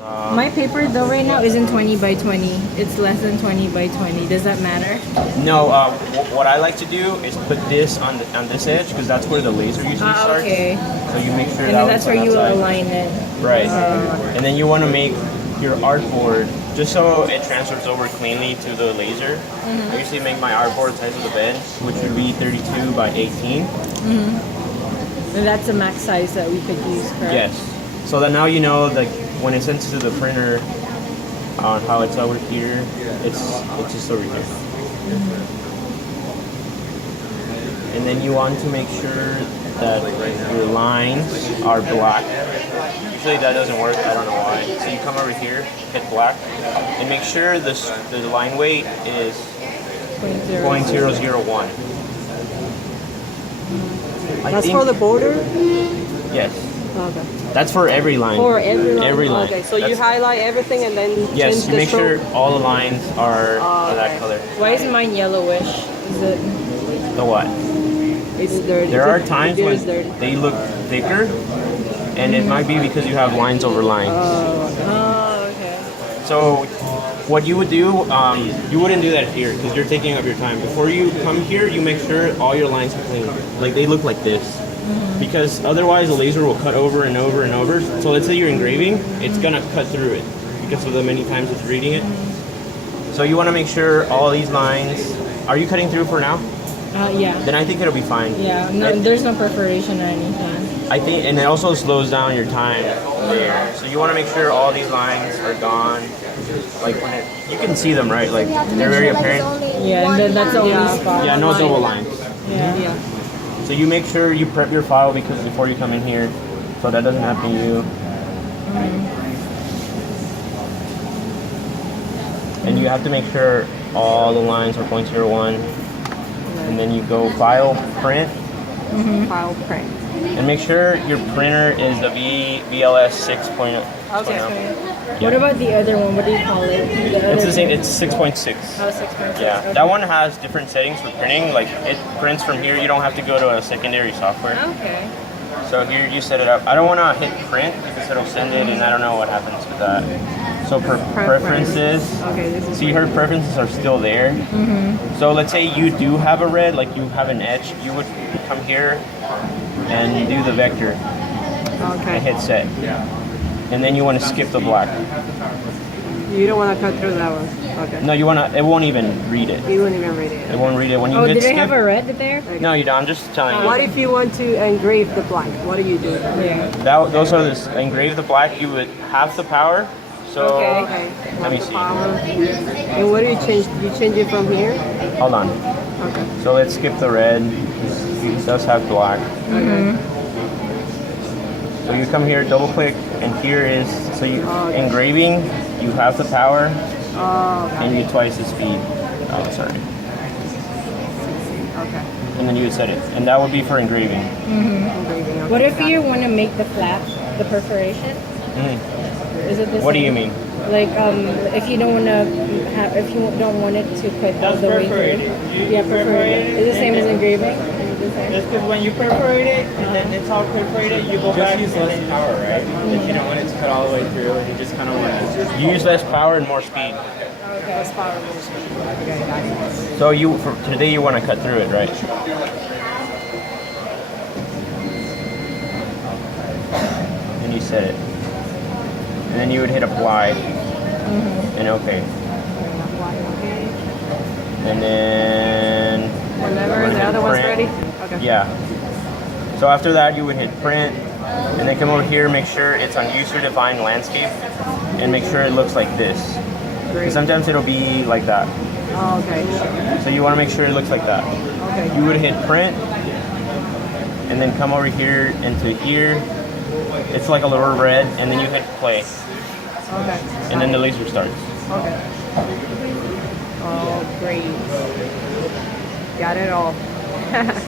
My paper though right now isn't 20 by 20. It's less than 20 by 20. Does that matter? No, what I like to do is put this on this edge because that's where the laser usually starts. Okay. So you make sure And then that's where you outside. align it. Right. And then you want to make your artboard just so it transfers over cleanly to the laser. I usually make my artboard the size of the bench, which would be 32 by 18. And that's the max size that we could use, correct? Yes. So that now you know, like when it's sent to the printer, on how it's over here, it's just over here. And then you want to make sure that your lines are black. Usually that doesn't work, I don't know why. So you come over here, hit black, and make sure the line weight is 0.001. That's for the border? Yes. Okay. That's for every line. For every line? Every line. Okay, so you highlight everything and then Yes, change you the make stroke? sure all the lines are that color. Why is mine yellowish? Is it? The what? It's dirty. There are times It when is dirty. they look thicker, and it might be because you have lines over lines. Oh, okay. So what you would do, you wouldn't do that here because you're taking up your time. Before you come here, you make sure all your lines are clean. Like they look like this. Because otherwise the laser will cut over and over and over. So let's say you're engraving, it's gonna cut through it because of the many times it's reading it. So you wanna make sure all these lines, are you cutting through for now? Yeah. Then I think it'll be fine. Yeah. No, there's no perforation or anything. I think, and it also slows down your time. So you want to make sure all these lines are gone. Like when you can see them, right? Like they're very apparent. Yeah, and then that's the only spot. Yeah, no double lines. Yeah. So you make sure you prep your file because before you come in here, so that doesn't happen to you. And you have to make sure all the lines are 0.01. And then you go file, print. File print. And make sure your printer is the VLS 6.0. Okay. What about the other one? What do you call it? It's the same. It's 6.6. Oh, 6.6. Yeah, Okay. that one has different settings for printing. Like it prints from here. You don't have to go to a secondary software. Okay. So here you set it up. I don't want to hit print because it'll send it, and I don't know what happens with that. So preferences. Okay, this is See, her preferences are still there. So let's say you do have a red, like you have an etch. You would come here and do the vector and okay. hit set. And then you want to skip the black. You don't want to cut through that one. Okay. No, you want to. It won't even read it. You won't even read it. It won't read it when you Oh, hit did skip. they have a red there? No, you don't. I'm just telling you. What if you want to engrave the blank? What do you do? Those are the engrave the black. You would have the power. So Okay. let me see. Power. And what do you change? You change it from here? Hold on. Okay. So let's skip the red. It does have black. Okay. So you come here, double click, and here is so you engraving. You have the power, Oh, and you twice the speed. Oh, sorry. okay. And then you would set it, and that would be for engraving. Engraving. What if you want to make the flap, the perforation? Is it the What do same? you mean? Like, if you don't want to have, if you don't want it to cut all the way through. Yeah, perforated. Is it the same as engraving? Is it the same? Just because when you perforate it, and then it's all perforated, you go back. Just use less power, right? If you don't want it to cut all the way through, you just kind of want to. You use less power and more speed. Okay. So you for today you want to cut through it, right? And you set it. And then you would hit apply. And okay. And then Whenever the other one's ready? Okay. Yeah. So after that you would hit print and then come over here, make sure it's on user defined landscape and make sure it looks like this. Because sometimes it'll be like that. Oh, okay. So you want to make sure it looks like that. Okay. You would hit print and then come over here into here. It's like a little red and then you hit play Okay. and then the laser starts. Okay. Oh, great. Got it all.